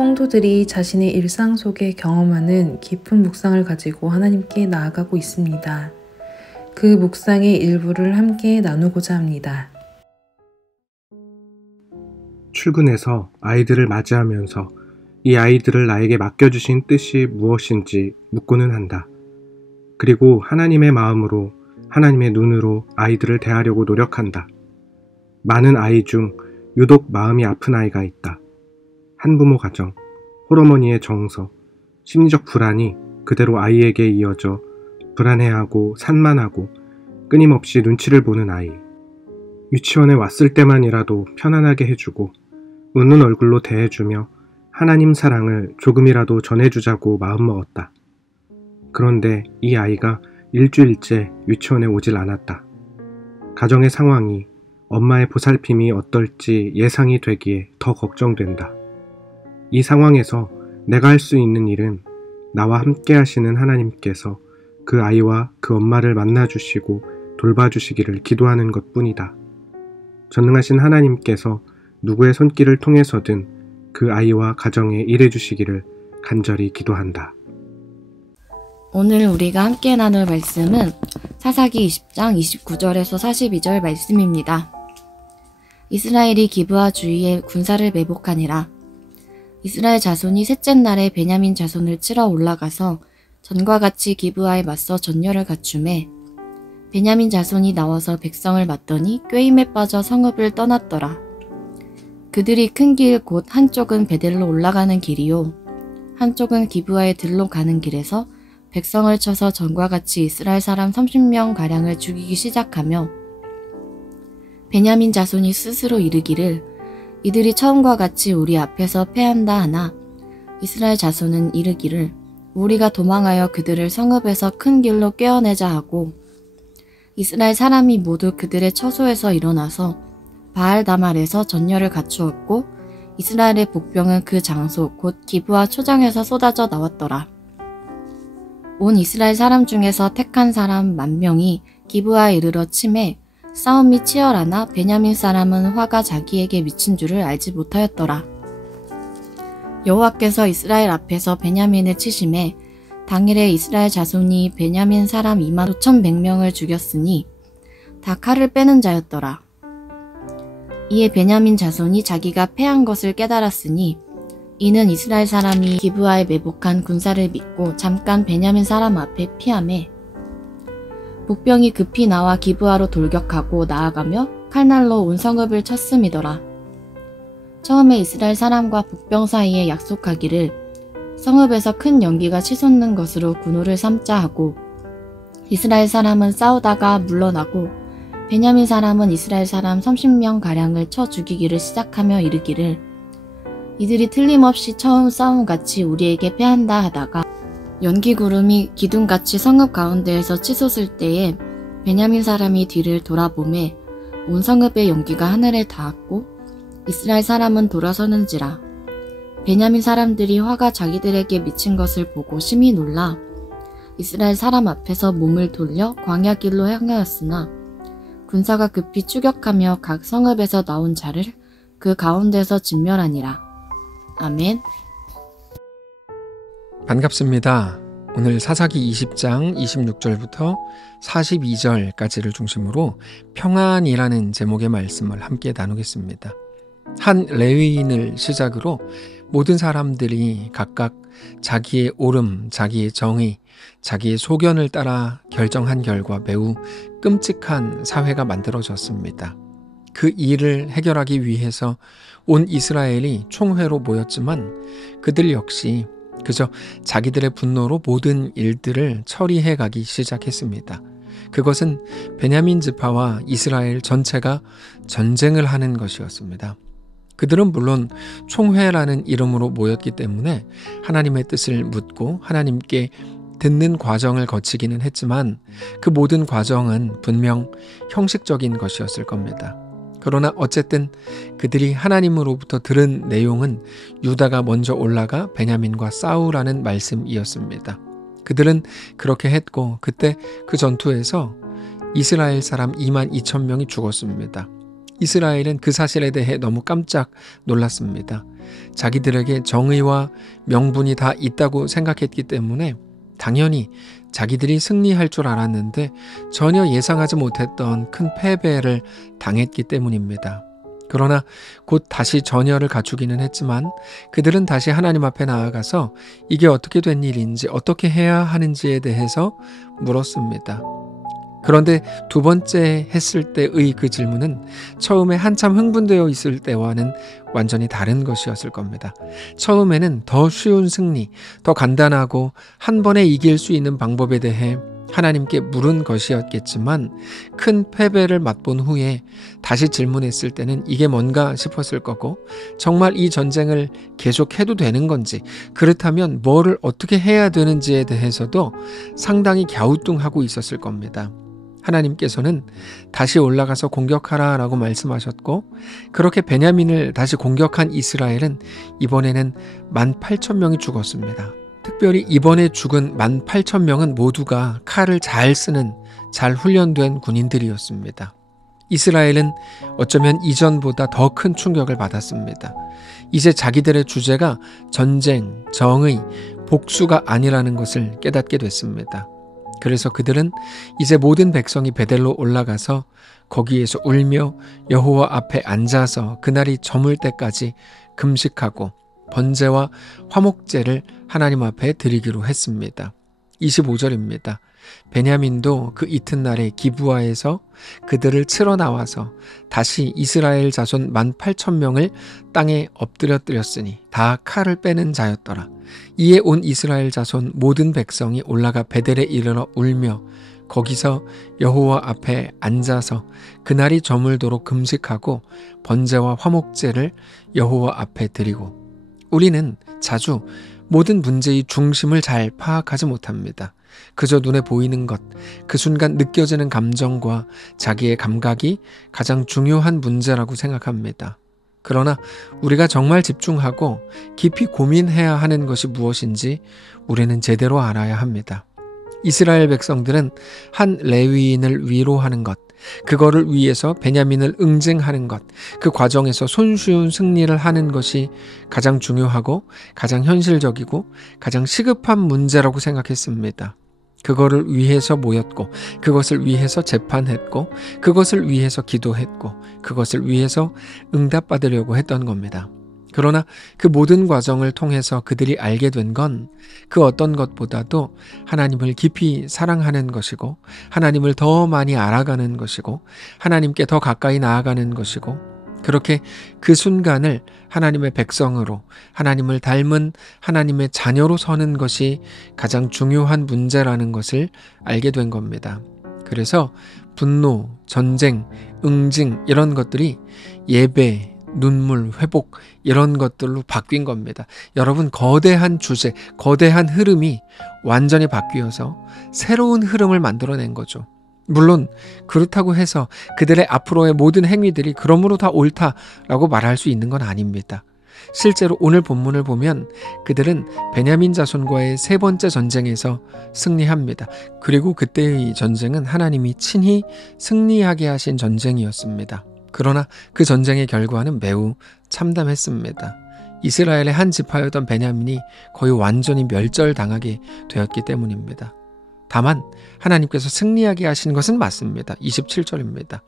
성도들이 자신의 일상 속에 경험하는 깊은 묵상을 가지고 하나님께 나아가고 있습니다. 그 묵상의 일부를 함께 나누고자 합니다. 출근해서 아이들을 맞이하면서 이 아이들을 나에게 맡겨주신 뜻이 무엇인지 묻고는 한다. 그리고 하나님의 마음으로, 하나님의 눈으로 아이들을 대하려고 노력한다. 많은 아이 중 유독 마음이 아픈 아이가 있다. 한부모 가정, 홀어머니의 정서, 심리적 불안이 그대로 아이에게 이어져 불안해하고 산만하고 끊임없이 눈치를 보는 아이. 유치원에 왔을 때만이라도 편안하게 해주고 웃는 얼굴로 대해주며 하나님 사랑을 조금이라도 전해주자고 마음먹었다. 그런데 이 아이가 일주일째 유치원에 오질 않았다. 가정의 상황이, 엄마의 보살핌이 어떨지 예상이 되기에 더 걱정된다. 이 상황에서 내가 할 수 있는 일은 나와 함께 하시는 하나님께서 그 아이와 그 엄마를 만나주시고 돌봐주시기를 기도하는 것뿐이다. 전능하신 하나님께서 누구의 손길을 통해서든 그 아이와 가정에 일해주시기를 간절히 기도한다. 오늘 우리가 함께 나눌 말씀은 사사기 20장 29절에서 42절 말씀입니다. 이스라엘이 기브아 주위에 군사를 매복하니라. 이스라엘 자손이 셋째 날에 베냐민 자손을 치러 올라가서 전과 같이 기브아에 맞서 전열을 갖추매 베냐민 자손이 나와서 백성을 맞더니 꾀임에 빠져 성읍을 떠났더라. 그들이 큰 길 곧 한쪽은 베델로 올라가는 길이요 한쪽은 기브아에 들로 가는 길에서 백성을 쳐서 전과 같이 이스라엘 사람 30명가량을 죽이기 시작하며 베냐민 자손이 스스로 이르기를 이들이 처음과 같이 우리 앞에서 패한다 하나 이스라엘 자손은 이르기를 우리가 도망하여 그들을 성읍에서 큰 길로 꿰어내자 하고 이스라엘 사람이 모두 그들의 처소에서 일어나서 바알다말에서 전열을 갖추었고 이스라엘의 복병은 그 장소 곧 기브아 초장에서 쏟아져 나왔더라. 온 이스라엘 사람 중에서 택한 사람 10,000명이 기브아에 이르러 치매 싸움이 치열하나 베냐민 사람은 화가 자기에게 미친 줄을 알지 못하였더라. 여호와께서 이스라엘 앞에서 베냐민을 치심에 당일에 이스라엘 자손이 베냐민 사람 25,100명을 죽였으니 다 칼을 빼는 자였더라. 이에 베냐민 자손이 자기가 패한 것을 깨달았으니 이는 이스라엘 사람이 기브아에 매복한 군사를 믿고 잠깐 베냐민 사람 앞에 피하매 복병이 급히 나와 기브아로 돌격하고 나아가며 칼날로 온 성읍을 쳤음이더라. 처음에 이스라엘 사람과 복병 사이에 약속하기를 성읍에서 큰 연기가 치솟는 것으로 군호를 삼자 하고 이스라엘 사람은 싸우다가 물러나고 베냐민 사람은 이스라엘 사람 30명가량을 쳐 죽이기를 시작하며 이르기를 이들이 틀림없이 처음 싸움같이 우리에게 패한다 하다가 연기구름이 기둥같이 성읍 가운데에서 치솟을 때에 베냐민 사람이 뒤를 돌아보매 온 성읍의 연기가 하늘에 닿았고 이스라엘 사람은 돌아서는지라. 베냐민 사람들이 화가 자기들에게 미친 것을 보고 심히 놀라 이스라엘 사람 앞에서 몸을 돌려 광야 길로 향하였으나 군사가 급히 추격하며 각 성읍에서 나온 자를 그 가운데서 진멸하니라. 아멘. 반갑습니다. 오늘 사사기 20장 26절부터 42절까지를 중심으로 평안이라는 제목의 말씀을 함께 나누겠습니다. 한 레위인을 시작으로 모든 사람들이 각각 자기의 옳음, 자기의 정의, 자기의 소견을 따라 결정한 결과 매우 끔찍한 사회가 만들어졌습니다. 그 일을 해결하기 위해서 온 이스라엘이 총회로 모였지만 그들 역시 그저 자기들의 분노로 모든 일들을 처리해 가기 시작했습니다. 그것은 베냐민 지파와 이스라엘 전체가 전쟁을 하는 것이었습니다. 그들은 물론 총회라는 이름으로 모였기 때문에 하나님의 뜻을 묻고 하나님께 듣는 과정을 거치기는 했지만 그 모든 과정은 분명 형식적인 것이었을 겁니다. 그러나 어쨌든 그들이 하나님으로부터 들은 내용은 유다가 먼저 올라가 베냐민과 싸우라는 말씀이었습니다. 그들은 그렇게 했고 그때 그 전투에서 이스라엘 사람 22,000명이 죽었습니다. 이스라엘은 그 사실에 대해 너무 깜짝 놀랐습니다. 자기들에게 정의와 명분이 다 있다고 생각했기 때문에 당연히 자기들이 승리할 줄 알았는데 전혀 예상하지 못했던 큰 패배를 당했기 때문입니다. 그러나 곧 다시 전열을 갖추기는 했지만 그들은 다시 하나님 앞에 나아가서 이게 어떻게 된 일인지 어떻게 해야 하는지에 대해서 물었습니다. 그런데 두 번째 했을 때의 그 질문은 처음에 한참 흥분되어 있을 때와는 완전히 다른 것이었을 겁니다. 처음에는 더 쉬운 승리, 더 간단하고 한 번에 이길 수 있는 방법에 대해 하나님께 물은 것이었겠지만 큰 패배를 맛본 후에 다시 질문했을 때는 이게 뭔가 싶었을 거고 정말 이 전쟁을 계속해도 되는 건지 그렇다면 뭐를 어떻게 해야 되는지에 대해서도 상당히 갸우뚱하고 있었을 겁니다. 하나님께서는 다시 올라가서 공격하라 라고 말씀하셨고 그렇게 베냐민을 다시 공격한 이스라엘은 이번에는 18,000명이 죽었습니다. 특별히 이번에 죽은 18,000명은 모두가 칼을 잘 쓰는 잘 훈련된 군인들이었습니다. 이스라엘은 어쩌면 이전보다 더 큰 충격을 받았습니다. 이제 자기들의 주제가 전쟁, 정의, 복수가 아니라는 것을 깨닫게 됐습니다. 그래서 그들은 이제 모든 백성이 베델로 올라가서 거기에서 울며 여호와 앞에 앉아서 그날이 저물 때까지 금식하고 번제와 화목제를 하나님 앞에 드리기로 했습니다. 25절입니다. 베냐민도 그 이튿날에 기브아에서 그들을 치러 나와서 다시 이스라엘 자손 18,000명을 땅에 엎드려뜨렸으니 다 칼을 빼는 자였더라. 이에 온 이스라엘 자손 모든 백성이 올라가 베델에 이르러 울며 거기서 여호와 앞에 앉아서 그날이 저물도록 금식하고 번제와 화목제를 여호와 앞에 드리고 우리는 자주 모든 문제의 중심을 잘 파악하지 못합니다. 그저 눈에 보이는 것, 그 순간 느껴지는 감정과 자기의 감각이 가장 중요한 문제라고 생각합니다. 그러나 우리가 정말 집중하고 깊이 고민해야 하는 것이 무엇인지 우리는 제대로 알아야 합니다. 이스라엘 백성들은 한 레위인을 위로하는 것, 그거를 위해서 베냐민을 응징하는 것, 그 과정에서 손쉬운 승리를 하는 것이 가장 중요하고 가장 현실적이고 가장 시급한 문제라고 생각했습니다. 그거를 위해서 모였고 그것을 위해서 재판했고 그것을 위해서 기도했고 그것을 위해서 응답받으려고 했던 겁니다. 그러나 그 모든 과정을 통해서 그들이 알게 된 건 그 어떤 것보다도 하나님을 깊이 사랑하는 것이고 하나님을 더 많이 알아가는 것이고 하나님께 더 가까이 나아가는 것이고 그렇게 그 순간을 하나님의 백성으로 하나님을 닮은 하나님의 자녀로 서는 것이 가장 중요한 문제라는 것을 알게 된 겁니다. 그래서 분노, 전쟁, 응징 이런 것들이 예배, 눈물, 회복 이런 것들로 바뀐 겁니다. 여러분 거대한 주제, 거대한 흐름이 완전히 바뀌어서 새로운 흐름을 만들어낸 거죠. 물론 그렇다고 해서 그들의 앞으로의 모든 행위들이 그러므로 다 옳다라고 말할 수 있는 건 아닙니다. 실제로 오늘 본문을 보면 그들은 베냐민 자손과의 세 번째 전쟁에서 승리합니다. 그리고 그때의 전쟁은 하나님이 친히 승리하게 하신 전쟁이었습니다. 그러나 그 전쟁의 결과는 매우 참담했습니다. 이스라엘의 한 지파였던 베냐민이 거의 완전히 멸절당하게 되었기 때문입니다. 다만 하나님께서 승리하게 하신 것은 맞습니다. 27절입니다.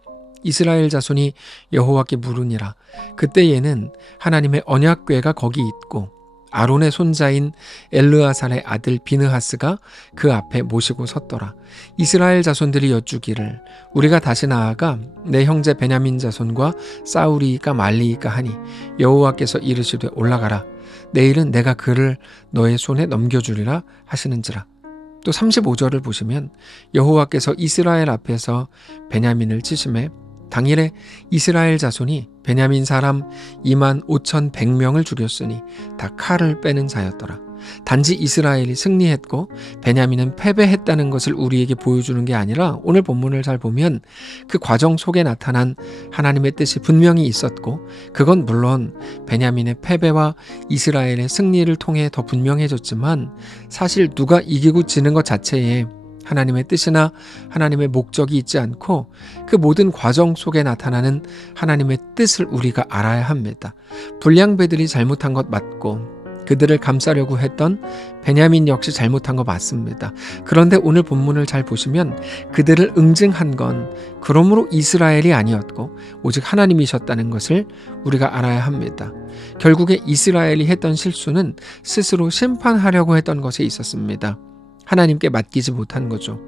이스라엘 자손이 여호와께 물으니라. 그때에는 하나님의 언약궤가 거기 있고 아론의 손자인 엘르아살의 아들 비느하스가 그 앞에 모시고 섰더라. 이스라엘 자손들이 여쭈기를 우리가 다시 나아가 내 형제 베냐민 자손과 싸우리이까 말리이까 하니 여호와께서 이르시되 올라가라. 내일은 내가 그를 너의 손에 넘겨주리라 하시는지라. 또 35절을 보시면 여호와께서 이스라엘 앞에서 베냐민을 치심해 당일에 이스라엘 자손이 베냐민 사람 25,100명을 죽였으니 다 칼을 빼는 자였더라. 단지 이스라엘이 승리했고 베냐민은 패배했다는 것을 우리에게 보여주는 게 아니라 오늘 본문을 잘 보면 그 과정 속에 나타난 하나님의 뜻이 분명히 있었고 그건 물론 베냐민의 패배와 이스라엘의 승리를 통해 더 분명해졌지만 사실 누가 이기고 지는 것 자체에 하나님의 뜻이나 하나님의 목적이 있지 않고 그 모든 과정 속에 나타나는 하나님의 뜻을 우리가 알아야 합니다. 불량배들이 잘못한 것 맞고 그들을 감싸려고 했던 베냐민 역시 잘못한 거 맞습니다. 그런데 오늘 본문을 잘 보시면 그들을 응징한 건 그러므로 이스라엘이 아니었고 오직 하나님이셨다는 것을 우리가 알아야 합니다. 결국에 이스라엘이 했던 실수는 스스로 심판하려고 했던 것에 있었습니다. 하나님께 맡기지 못한 거죠.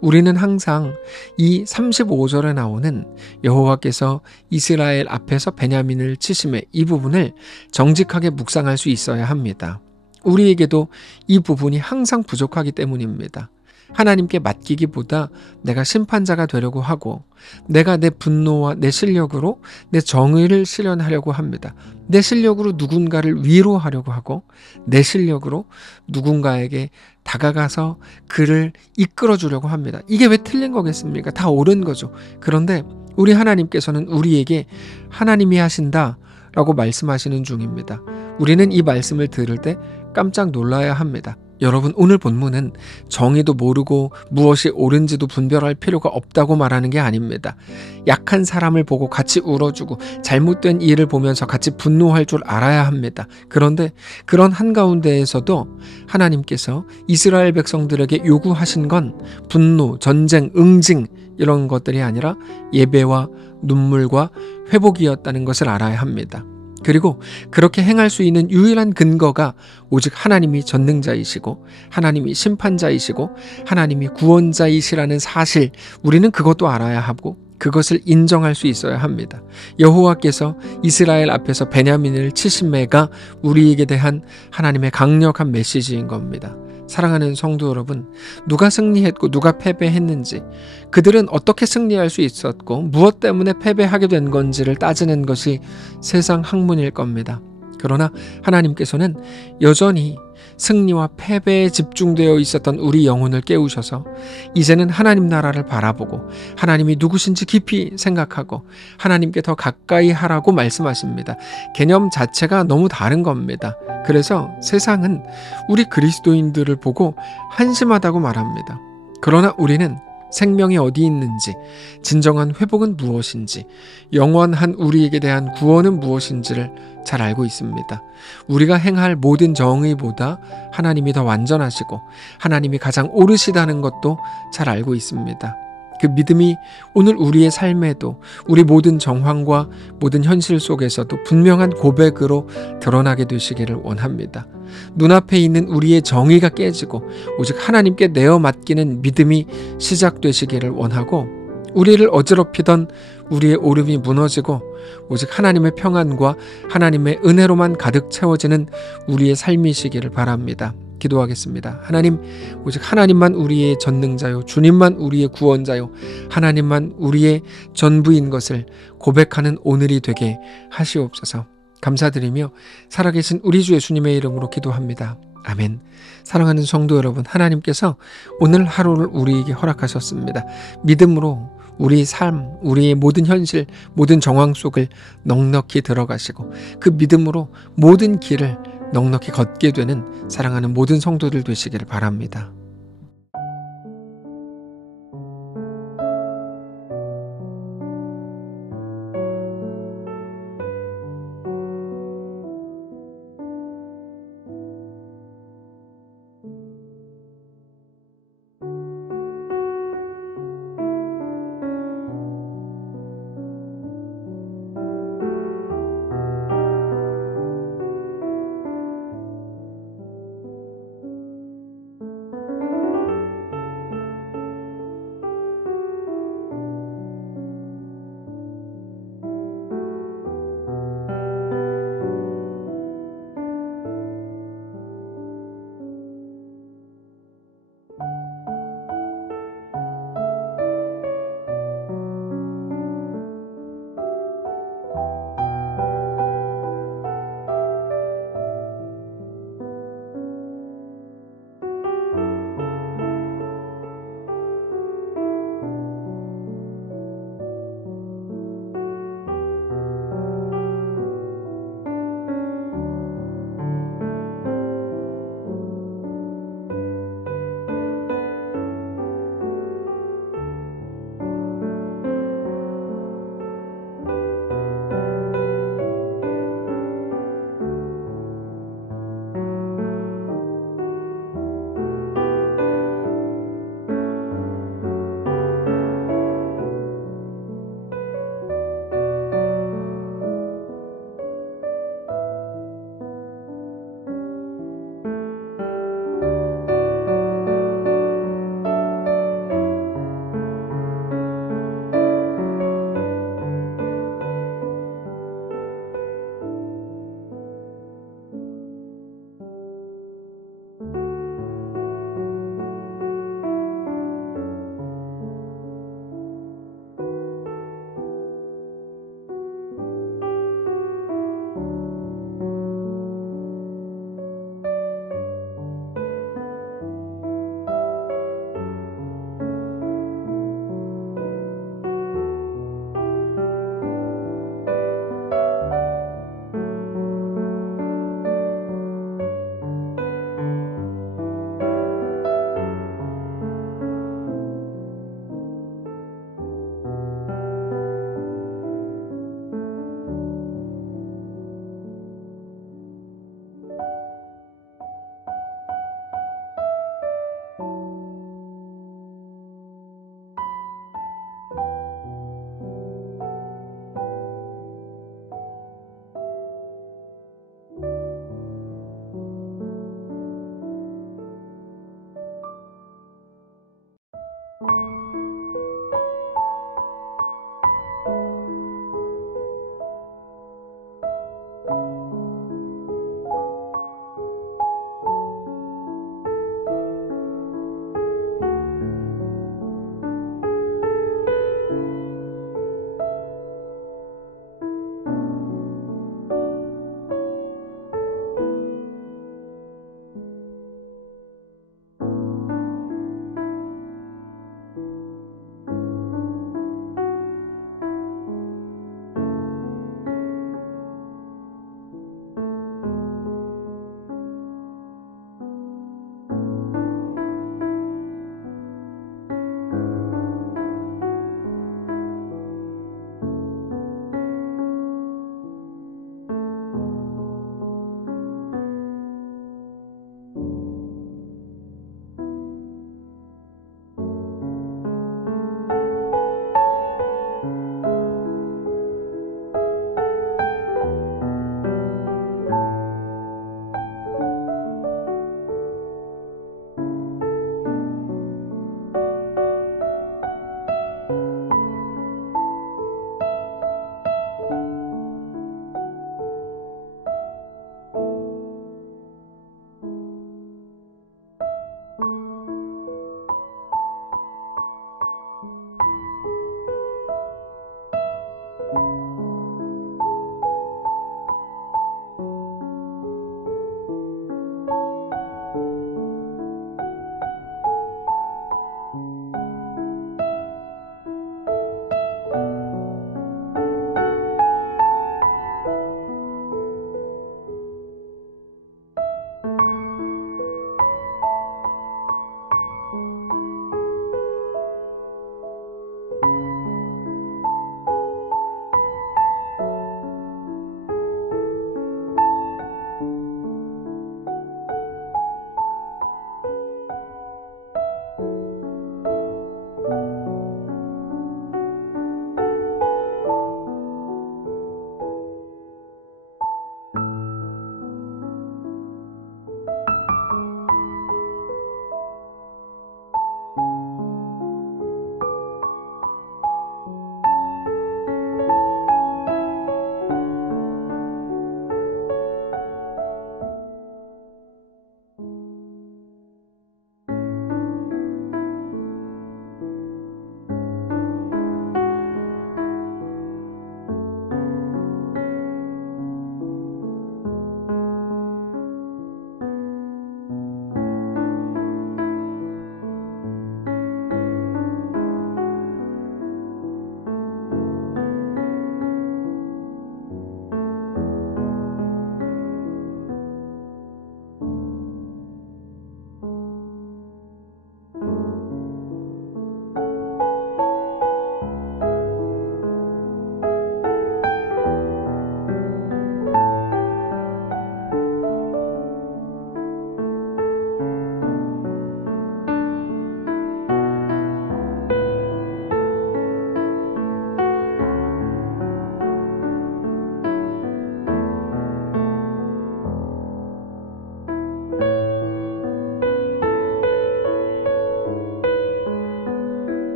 우리는 항상 이 35절에 나오는 여호와께서 이스라엘 앞에서 베냐민을 치심에 이 부분을 정직하게 묵상할 수 있어야 합니다. 우리에게도 이 부분이 항상 부족하기 때문입니다. 하나님께 맡기기보다 내가 심판자가 되려고 하고 내가 내 분노와 내 실력으로 내 정의를 실현하려고 합니다. 내 실력으로 누군가를 위로하려고 하고 내 실력으로 누군가에게 다가가서 그를 이끌어주려고 합니다. 이게 왜 틀린 거겠습니까? 다 옳은 거죠. 그런데 우리 하나님께서는 우리에게 하나님이 하신다라고 말씀하시는 중입니다. 우리는 이 말씀을 들을 때 깜짝 놀라야 합니다. 여러분, 오늘 본문은 정의도 모르고 무엇이 옳은지도 분별할 필요가 없다고 말하는 게 아닙니다. 약한 사람을 보고 같이 울어주고 잘못된 일을 보면서 같이 분노할 줄 알아야 합니다. 그런데 그런 한가운데에서도 하나님께서 이스라엘 백성들에게 요구하신 건 분노, 전쟁, 응징 이런 것들이 아니라 예배와 눈물과 회복이었다는 것을 알아야 합니다. 그리고 그렇게 행할 수 있는 유일한 근거가 오직 하나님이 전능자이시고 하나님이 심판자이시고 하나님이 구원자이시라는 사실, 우리는 그것도 알아야 하고 그것을 인정할 수 있어야 합니다. 여호와께서 이스라엘 앞에서 베냐민을 치심매가 우리에게 대한 하나님의 강력한 메시지인 겁니다. 사랑하는 성도 여러분, 누가 승리했고 누가 패배했는지, 그들은 어떻게 승리할 수 있었고 무엇 때문에 패배하게 된 건지를 따지는 것이 세상 학문일 겁니다. 그러나 하나님께서는 여전히 승리와 패배에 집중되어 있었던 우리 영혼을 깨우셔서 이제는 하나님 나라를 바라보고 하나님이 누구신지 깊이 생각하고 하나님께 더 가까이 하라고 말씀하십니다. 개념 자체가 너무 다른 겁니다. 그래서 세상은 우리 그리스도인들을 보고 한심하다고 말합니다. 그러나 우리는 생명이 어디 있는지, 진정한 회복은 무엇인지, 영원한 우리에게 대한 구원은 무엇인지를 잘 알고 있습니다. 우리가 행할 모든 정의보다 하나님이 더 완전하시고 하나님이 가장 옳으시다는 것도 잘 알고 있습니다. 그 믿음이 오늘 우리의 삶에도 우리 모든 정황과 모든 현실 속에서도 분명한 고백으로 드러나게 되시기를 원합니다. 눈앞에 있는 우리의 정의가 깨지고 오직 하나님께 내어 맡기는 믿음이 시작되시기를 원하고, 우리를 어지럽히던 우리의 오름이 무너지고 오직 하나님의 평안과 하나님의 은혜로만 가득 채워지는 우리의 삶이시기를 바랍니다. 기도하겠습니다. 하나님, 오직 하나님만 우리의 전능자요, 주님만 우리의 구원자요, 하나님만 우리의 전부인 것을 고백하는 오늘이 되게 하시옵소서. 감사드리며 살아계신 우리 주 예수님의 이름으로 기도합니다. 아멘. 사랑하는 성도 여러분, 하나님께서 오늘 하루를 우리에게 허락하셨습니다. 믿음으로 우리 삶, 우리의 모든 현실, 모든 정황 속을 넉넉히 들어가시고 그 믿음으로 모든 길을 넉넉히 걷게 되는 사랑하는 모든 성도들 되시기를 바랍니다.